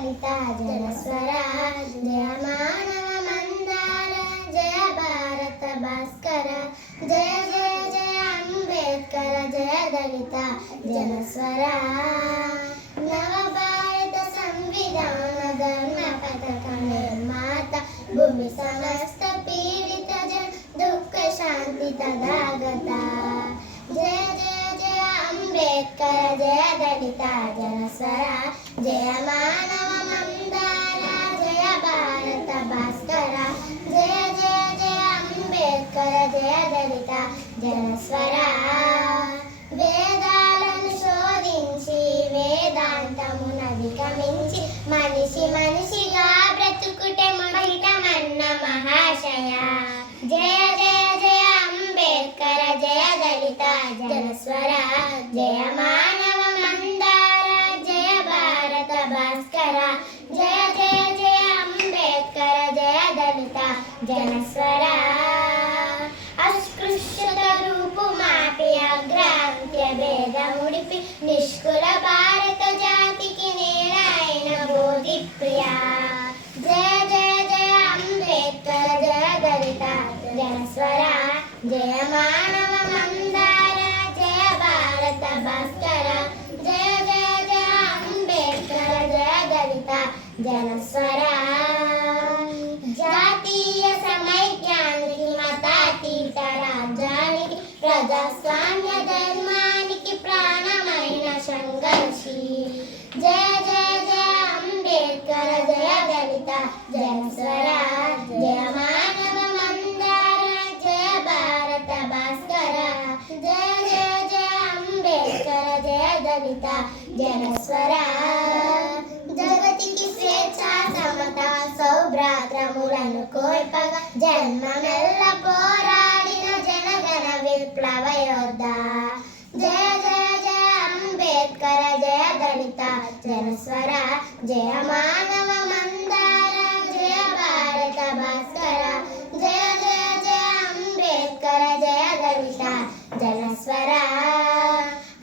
దళిత జనస్వర జయ మానవ మందార జయ భారత భాస్కర జయ జయ జయ అంబేద్కర జయ దళిత జనస్వర నవ భారత సంవిధాన ధర్మ పథక నిర్మాత భూమి సమస్త పీడిత జన దుఃఖ శాంతి తదాగత జయ జయ జయ అంబేద్కర జయ దళిత జనస్వర జయ మానవ మందార జయ భారత భాస్కర జయ జయ జయ అంబేద్కర జయ దళిత జనస్వర వేదాలను శోధించి వేదాంతమునధిగమించి మనిషి మనిషిగా బ్రతుకుటే మహితమన్న మహాశయ జయ జయ జయ అంబేద్కర జయ దళిత జనస్వర జయ మానవ మందార జయ భారత భాస్కర జయ జయ జయ అంబేద్కర జయ దళిత జనస్వర అస్పృశ్యత రూపు మాపి అగ్రాంత్య భేదముడిపి నిష్కుల భారత జాతికి నేరాయన బోధి ప్రియ జయ జయ జయ అంబేద్కర జయ దళిత జనస్వర జయ మానవ మందార జయ భారత భాస్కర జయ జయ జయ అంబేద్కర జయ దళిత జనస్వర జాతీయ సమైక్యానికి మతాతీత రాజ్యానికి ప్రజాస్వామ్య ధర్మానికి ప్రాణమైన సంఘర్షి జయ జయ జయ అంబేద్కర జయ దళిత జనస్వర జయ మానవ మందార జయ భారత భాస్కర జయ జయ జయ అంబేద్కర జయ దళిత జనస్వర జగతికి స్వేచ్ఛ సమత సౌభ్రాత్రములను కోల్పగా జన్మమెల్ల పోరాడిన జనగణ విప్లవ యోధ జయ జయ జయ అంబేద్కర జయ దళిత జనస్వర జయ మానవ మందార జయ భారత భాస్కర జయ జయ జయ అంబేద్కర జయ దళిత జనస్వర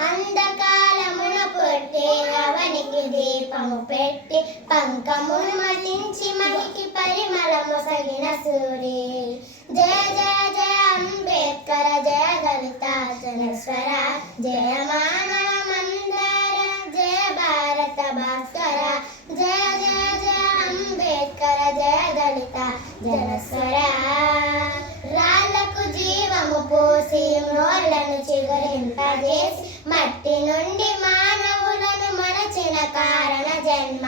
అంధకారమున పుట్టి అవనికి దీపము పెట్టి పంకమును మతించి మహికి పరిమళము సగిన సూరి జయ జయ జయ అంబేద్కర జయ దళిత జనస్వర జయ మానవ మందార జయ భారత భాస్కర జయ జయ జయ అంబేద్కర జయ దళిత జనస్వర రాళ్లకు జీవము పోసి మ్రోళ్లను చిగురింపజేసి మట్టి నుండి మానవులను మలచిన కారణ జన్మ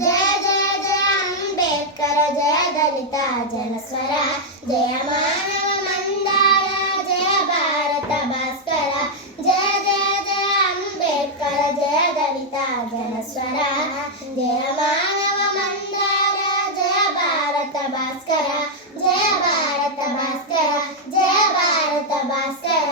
జయ జయ జయ అంబేద్కర జయ దళిత జనస్వర జయ మానవ మందార జయ భారత భాస్కర జయ జయ జయ అంబేద్కర జయ దళిత జనస్వర జయ మానవ మందార జయ భారత భాస్కర జయ భారత భాస్కర జయ భారత భాస్కర